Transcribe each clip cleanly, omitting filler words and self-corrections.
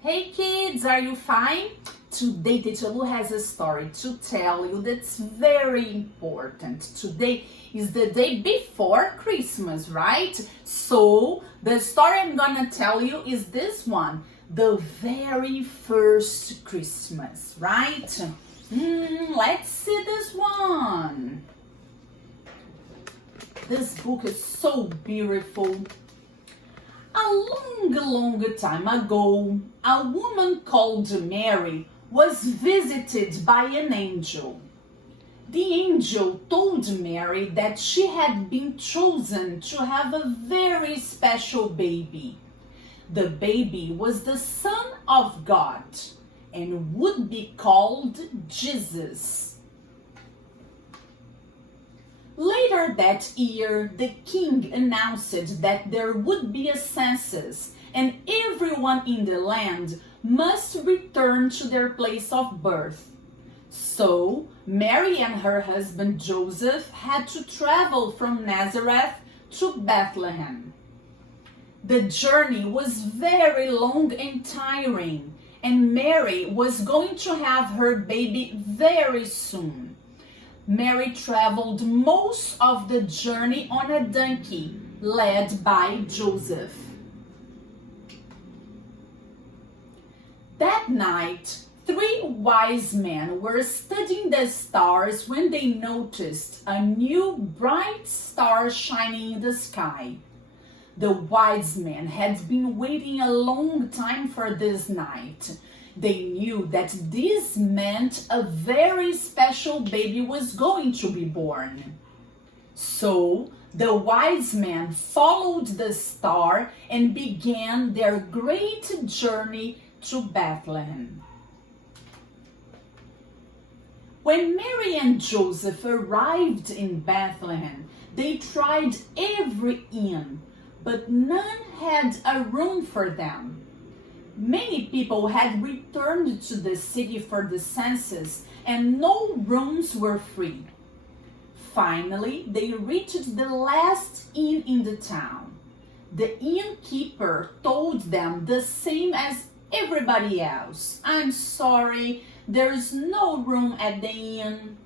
Hey kids, are you fine? Today Teacher Lu has a story to tell you that's very important. Today is the day before Christmas, right? So the story I'm gonna tell you is this one, the very first Christmas, right? Let's see this one. This book is so beautiful. A long time ago, a woman called Mary was visited by an angel. The angel told Mary that she had been chosen to have a very special baby. The baby was the Son of God and would be called Jesus. Later that year, the king announced that there would be a census and everyone in the land must return to their place of birth. So, Mary and her husband Joseph had to travel from Nazareth to Bethlehem. The journey was very long and tiring, and Mary was going to have her baby very soon. Mary traveled most of the journey on a donkey, led by Joseph. That night, 3 wise men were studying the stars when they noticed a new bright star shining in the sky. The wise men had been waiting a long time for this night. They knew that this meant a very special baby was going to be born. So the wise men followed the star and began their great journey to Bethlehem. When Mary and Joseph arrived in Bethlehem, they tried every inn, but none had a room for them. Many people had returned to the city for the census and no rooms were free. Finally, they reached the last inn in the town. The innkeeper told them the same as everybody else. "I'm sorry, there's no room at the inn."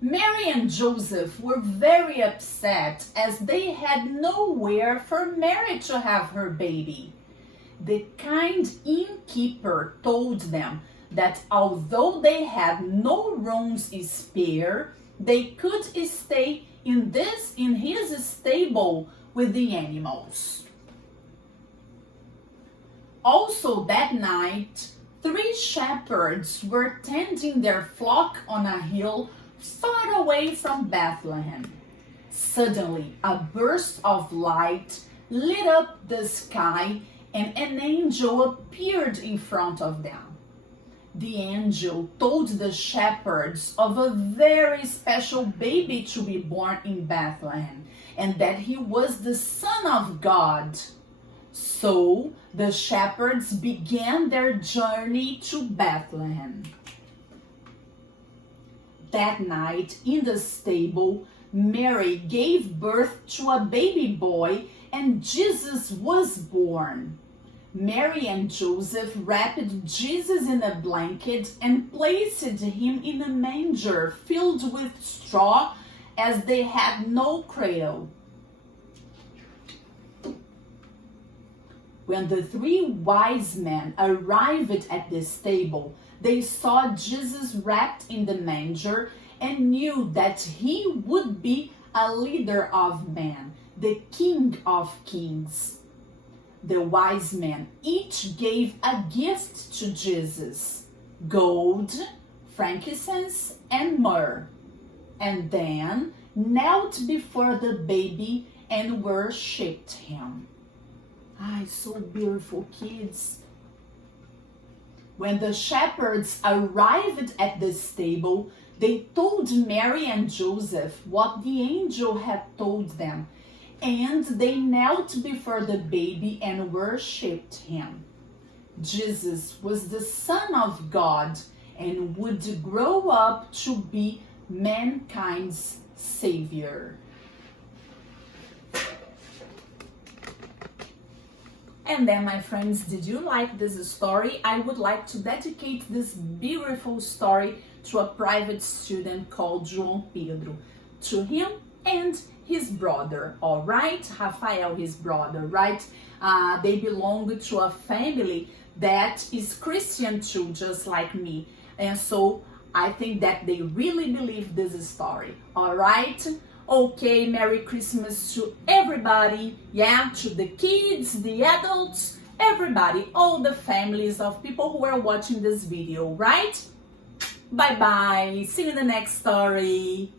Mary and Joseph were very upset as they had nowhere for Mary to have her baby. The kind innkeeper told them that although they had no rooms spare, they could stay in his stable with the animals. Also that night, 3 shepherds were tending their flock on a hill far away from Bethlehem. Suddenly, a burst of light lit up the sky and an angel appeared in front of them. The angel told the shepherds of a very special baby to be born in Bethlehem and that he was the Son of God. So the shepherds began their journey to Bethlehem. That night in the stable, Mary gave birth to a baby boy and Jesus was born. Mary and Joseph wrapped Jesus in a blanket and placed him in a manger filled with straw as they had no cradle. When the 3 wise men arrived at the stable, they saw Jesus wrapped in the manger and knew that he would be a leader of men, the King of Kings. The wise men each gave a gift to Jesus: gold, frankincense, and myrrh, and then knelt before the baby and worshipped him. So beautiful, kids. When the shepherds arrived at the stable, they told Mary and Joseph what the angel had told them, and they knelt before the baby and worshipped him. Jesus was the Son of God and would grow up to be mankind's Savior. And then, my friends, did you like this story? I would like to dedicate this beautiful story to a private student called João Pedro, to him and his brother, all right? Rafael, his brother, right? They belong to a family that is Christian too, just like me. And so I think that they really believe this story, all right? Okay, Merry Christmas to everybody, yeah, to the kids, the adults, everybody, all the families of people who are watching this video, right? Bye-bye, see you in the next story.